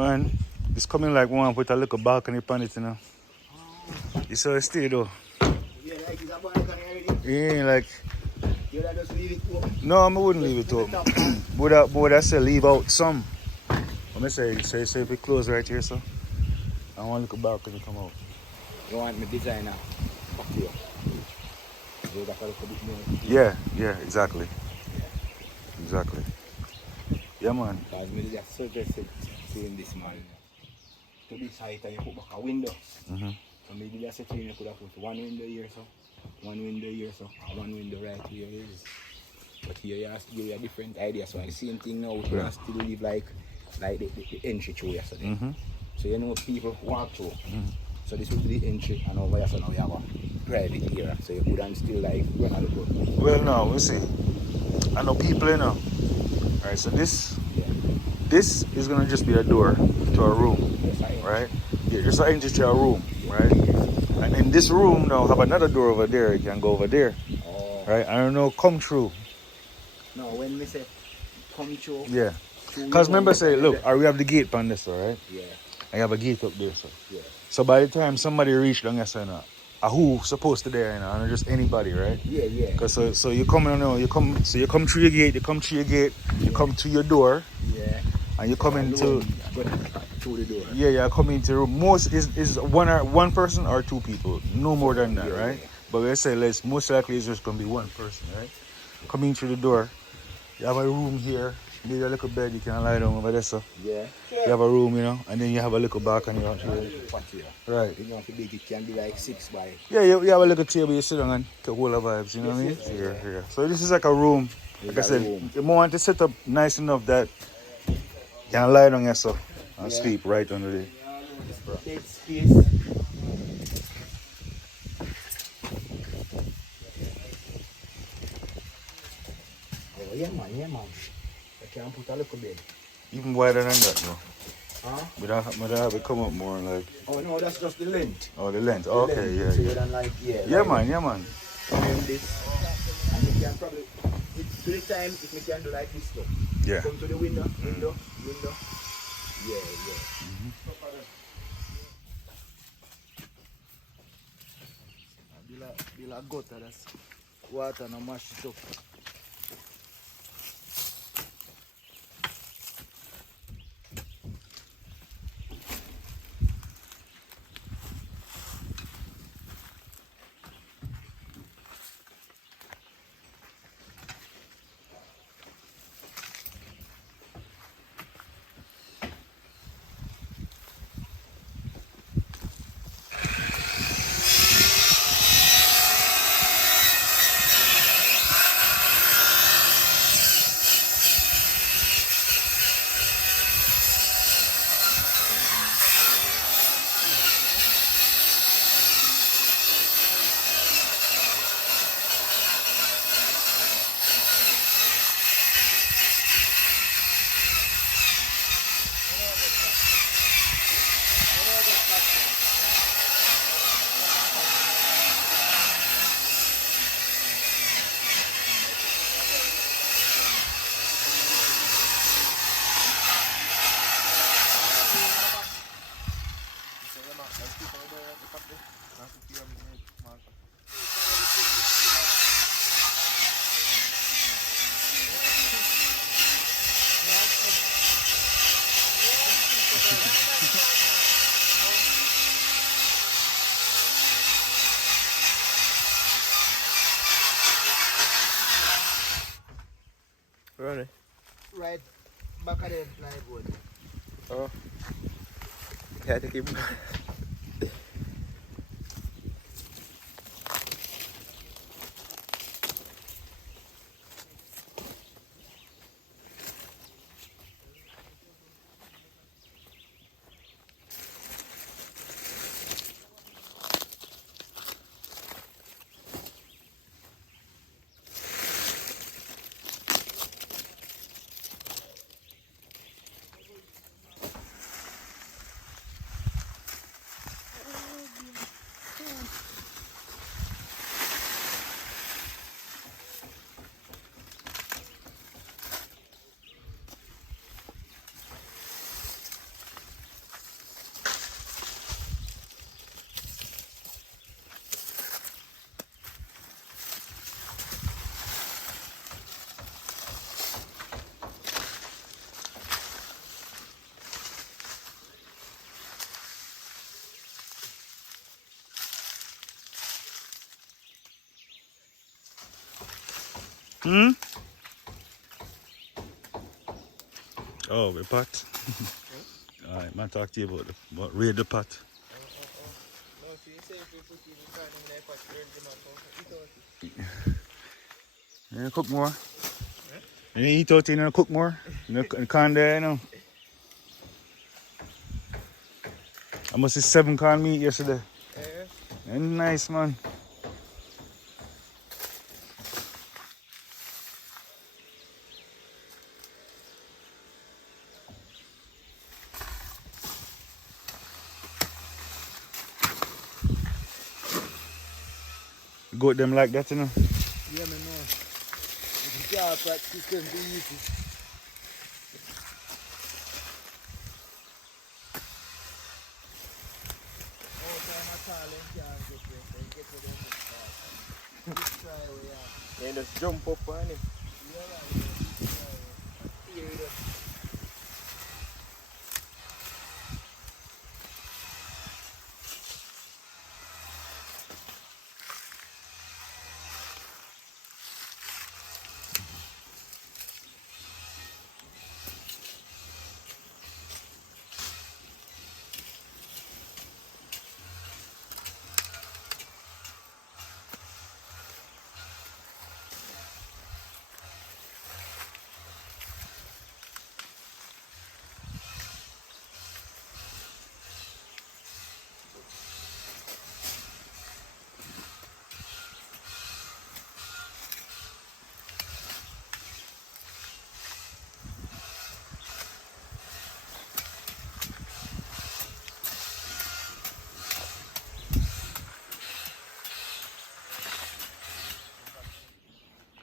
Man, it's coming like one with a little balcony upon it, you know. You saw it stay though. Yeah, like it's a balcony already. It ain't like. You would just leave it open. No, I wouldn't leave it open. Would I say leave out some? Let me say if it close right here, so I want a little balcony come out. You want me designer back here? You got a little bit more. Yeah, exactly. Exactly. Yeah, man. Because me just suggested doing this, man. To this height and you put back a window. Mm-hmm. So maybe just say you could have put one window here, so one window here, so and one window right here. But here you have to give you a different idea. So the same thing now, we can still leave like the entry through here. So, so you know people walk through. So this will be the entry, and over here, so now we have a private area. So you could still like run a little. Well, no, we'll see. I know people, you know. Alright, so this is gonna just be a door to a room, right? Yeah, just an entry to a room, right? And in this room now have another door over there. You can go over there, right? I don't know, come through. No, when we say come through. Yeah. Because remember, say, look, we have the gate on this, right? Yeah. I have a gate up there, so. Yeah. So by the time somebody reach down here, so, you know, who supposed to there, you know, and just anybody, right? Yeah. Cause so you come, you know, you come through your gate, you come to your door. Yeah. And you come into through the door. Yeah, come into the room. Most is one person or two people, no more than that, right? Yeah. But let's say most likely it's just gonna be one person, right? Coming through the door, you have a room here. Maybe a little bed you can lie down over there, so. Yeah. You have a room, you know, and then you have a little balcony out here. Right. You know, if big, it can be like 6 by. Yeah, you have a little table, you sit down and take all the vibes, you know what I mean? Yeah. So this is like a room. Like I said, you want to set up nice enough that you can lie down yourself and sleep right under there. Big space. Oh, yeah, man. I can put a little bed. Even wider than that, no? Huh? But I have it come up more like. Oh, no, that's just the length. Oh, the length. Okay, length. Yeah. So you don't like, Yeah, man. And then this. And you can probably, to the time, if you can do like this stuff. Yeah. Come to the window. Yeah. Be like gutter, that's water and mash it up. Really? Right back of the plywood. Oh. Yeah, to keep. Hmm? Oh, the pot. Alright, man, talk to you about raid the pot. No, see, you say if you put it in the pan, I'm like, what, eat out it. You gonna cook more? You eat out, you gonna cook more? You can there, you know. I must have 7 canned meat yesterday. Yeah. And nice, man. Goat them like that, you know. Yeah, me know. If you can't practice them, be easy. All time I call them can't get you, they get to them this far. This try we have. Yeah, just jump up on it. Yeah, right, yeah, this try we. Here it is.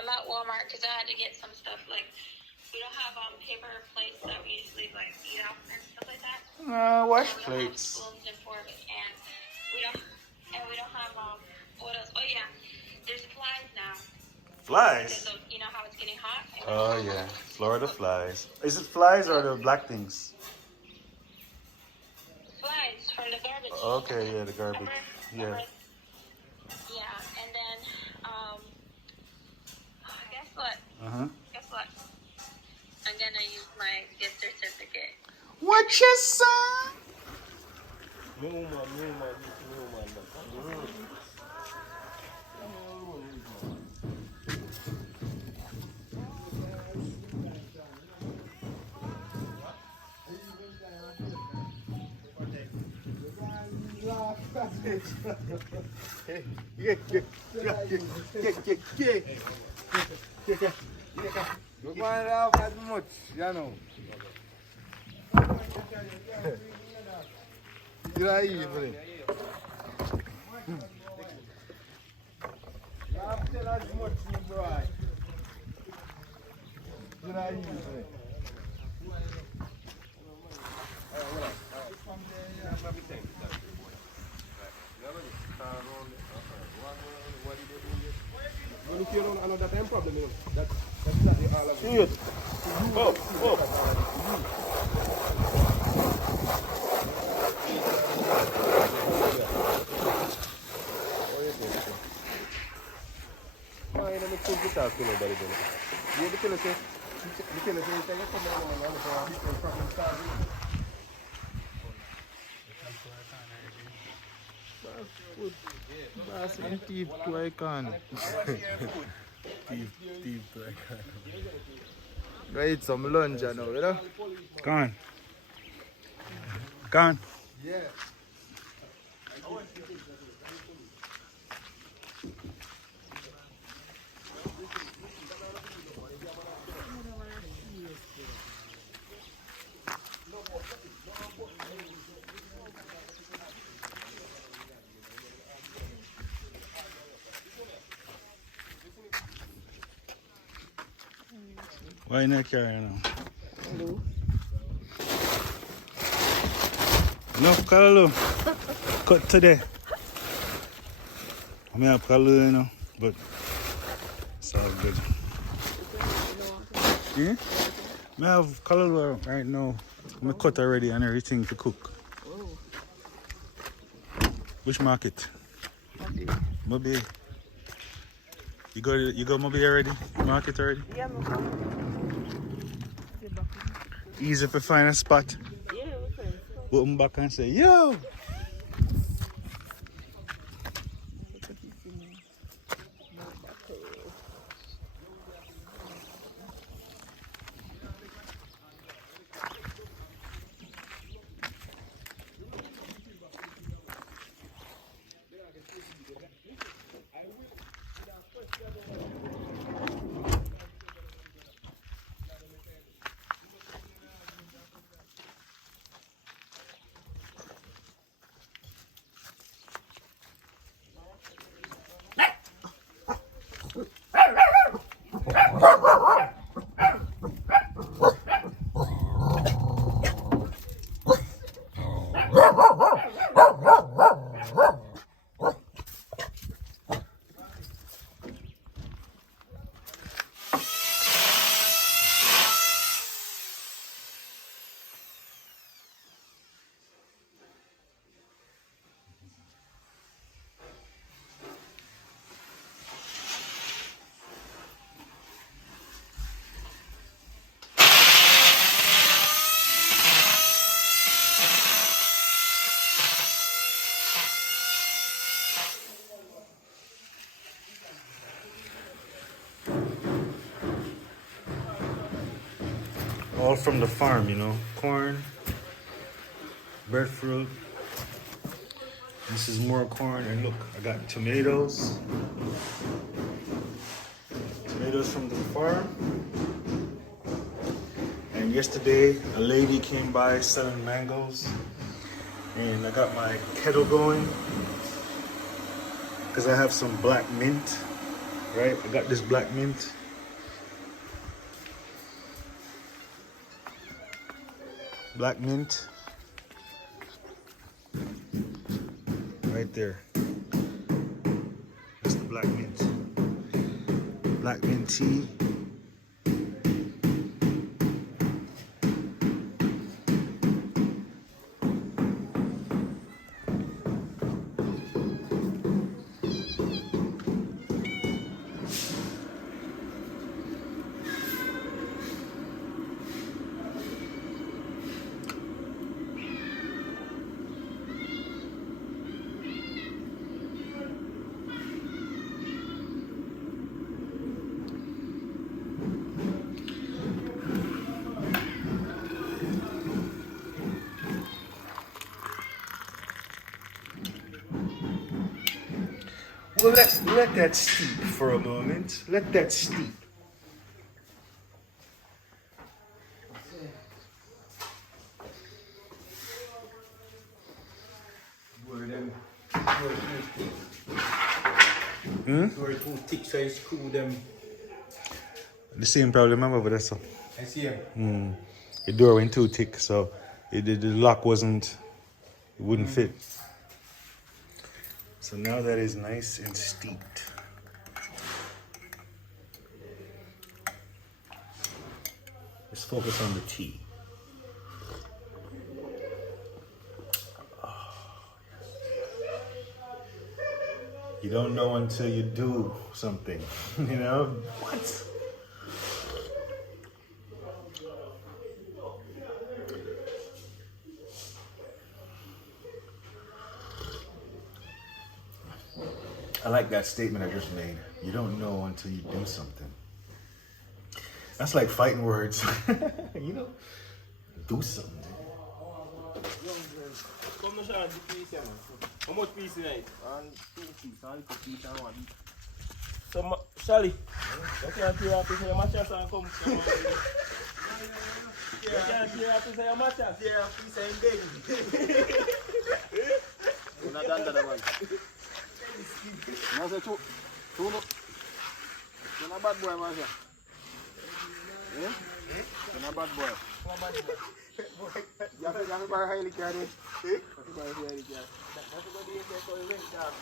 I'm at Walmart because I had to get some stuff. Like, we don't have paper plates that we usually like eat off and stuff like that. Wash We don't have plates. spoons and forks, and we don't have what else? Oh yeah, there's flies now because Flies? of, you know how it's getting hot. Oh, yeah. Florida flies. Is it flies or the black things? Flies from the garbage. Okay, yeah, the garbage. Remember? Yeah. Yeah, and then guess what? Uh-huh. Guess what? I'm gonna use my gift certificate. What you say? No man. You can't laugh as much, you know. You are evil. Laugh tell as much, my boy. You are evil. When you feel another time problem, you know, that's not the all of it. Why you don't make talk to nobody then? Yeah, the fella say, you come around and for a different problem solving. Boss, I'm deep to icon. Deep to icon. Go eat some lunch, you know, you know? Go on. Go on. Yeah. Why you not carrying now? Hello. Enough Callaloo. Cut today. I mean, I have Callaloo, you know, but it's all good. Yeah? I have Callaloo right now. I cut already and everything to cook. Oh, Which market? okay. Maybe. You go maybe already? Market already? Yeah, I'm going. Easy to find a spot. Yeah, we're friends. Open back and say, yo! All from the farm, you know. Corn, breadfruit. This is more corn. And look, I got tomatoes. Tomatoes from the farm. And yesterday, a lady came by selling mangoes. And I got my kettle going. Because I have some black mint. Right? I got this black mint. Black mint. Right there. That's the black mint. Black mint tea. Well, let that steep for a moment. Let that steep. Sorry, too thick, so I screw them. The same problem I'm over there, so. I see them. The door went too thick, so the lock wasn't, it wouldn't fit. So now that is nice and steeped. Let's focus on the tea. You don't know until you do something, you know? What? I like that statement I just made. You don't know until you do something. That's like fighting words. You know, do something. Come to share the piece, man. How much piece tonight? And 2 pieces, and little piece and 1. So, Shelly, you can't tear up your mattress and come. You can't tear up your mattress. Tear up piece and bed. You're not done that, man. Man say, two no. You're not bad boy, man. Eh? You're not bad boy. You have to buy a highly card. You have to buy a highly card. That's what they say for the rent, dog.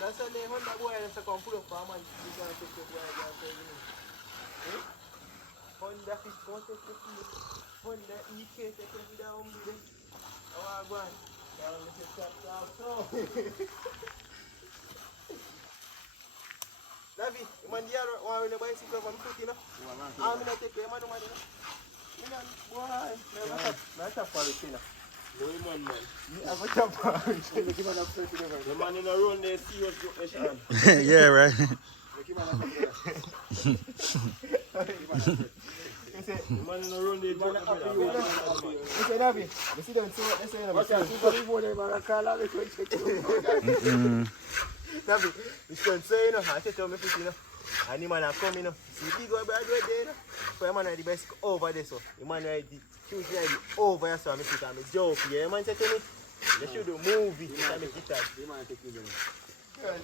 That's the name of that boy that's a computer for man. You can't take the boy and say, Honda fish, don't take the fish. Honda EK, take it down. How are you going? Down, let's get chopped out. So. Davi, man, you want to buy a bicycle from foot, you know? I'm going to take your money, you know? Boy, not a quality, you know? No, man. I'm a chopper. The man in the road, they see what's going on. Yeah, right. The man in the road, they go to Mr. Davi, you see them, see what they say, Davi, you should say, you know, I tell me, you know, and the man are coming, you know. See, big old brother there, you know. For the man ride the bicycle over there, so the man ride the huge ride over here, so I'm a joke. Yeah, man said to me, they should do movie. The man take you there.